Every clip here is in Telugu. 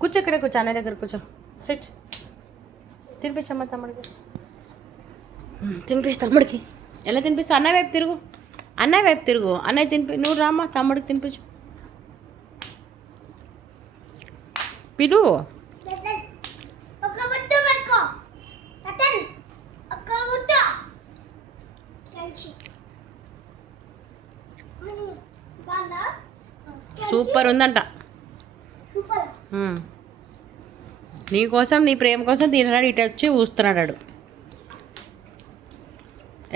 కూర్చో, ఇక్కడే కూర్చో, అన్నయ్య దగ్గర కూర్చో. సిట్. తినిపించమ్మా తమ్ముడికి. తినిపించు తమ్ముడికి. ఎలా తినిపిస్తా? అన్నయ్య వైపు తిరుగు, అన్నయ్య వైపు తిరుగు. అన్నయ్య నువ్వు రామ్మా తమ్ముడికి తినిపించు. పిలు. సూపర్ ఉందంట. నీ కోసం, నీ ప్రేమ కోసం తినడాడు, ఇటు వచ్చి ఊస్తున్నాడు.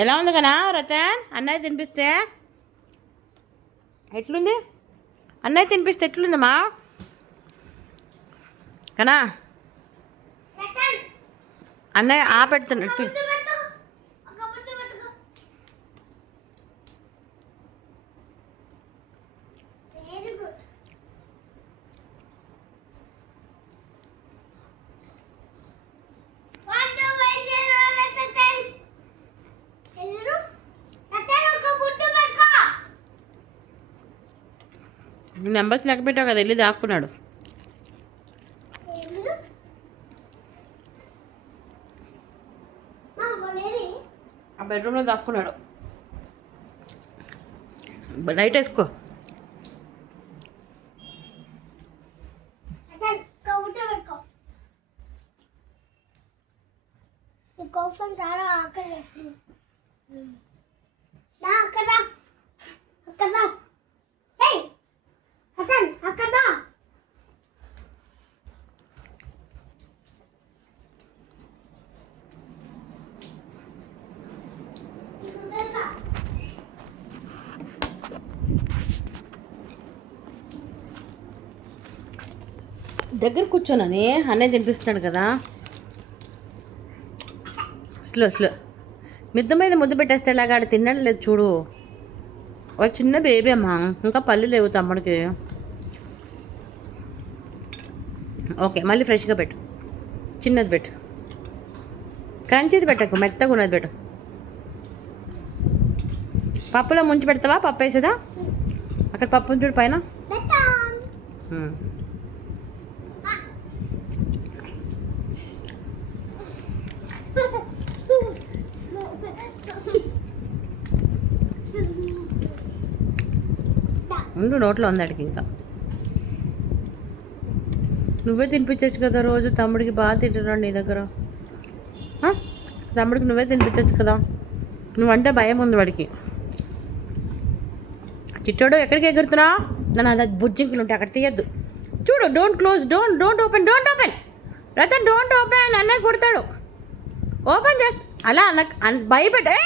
ఎలా ఉంది కనా రతన్? అన్నయ్య తినిపిస్తే ఎట్లుంది? అన్నయ్య తినిపిస్తే ఎట్లుందమ్మా కనా? అన్నయ్య పెడుతున్నాడు. నెంబర్స్ లెక్క పెట్టావు కదా, వెళ్ళి దాక్కున్నాడు. ఆ బెడ్రూమ్లో దాక్కున్నాడు. లైట్ వేసుకో. చాలా ఆకలి దగ్గర కూర్చోనని అన్నయ్య తినిపిస్తున్నాడు కదా. స్లో మిద్ద మీద ముద్దు పెట్టేస్తేలాగా ఆడ తిన్నాడు లేదు చూడు. వాడు చిన్న బేబీ అమ్మా, ఇంకా పళ్ళు లేవు తమ్ముడికి. ఓకే, మళ్ళీ ఫ్రెష్గా పెట్టు, చిన్నది పెట్టు. క్రంచీది పెట్టకు, మెత్తగా ఉన్నది పెట్టు. పప్పులో ముంచి పెడతావా? పప్పు వేసేదా? అక్కడ పప్పు చూడు పైన. ఉండు, నోట్లో ఉంది అడిగి. ఇంకా నువ్వే తినిపించవచ్చు కదా రోజు. తమ్ముడికి బాగా తింటున్నాడు నీ దగ్గర. తమ్ముడికి నువ్వే తినిపించవచ్చు కదా. నువ్వంటే భయం ఉంది వాడికి. చిట్టోడు ఎక్కడికి ఎగురుతున్నావు? నన్ను అలా బుజ్జింకులు ఉంటాయి అక్కడ తీయద్దు. చూడు, don't close, don't open Ratan, don't open. అన్నయ్య కొడతాడు. ఓపెన్ చేస్తా అలా భయపెట్టు.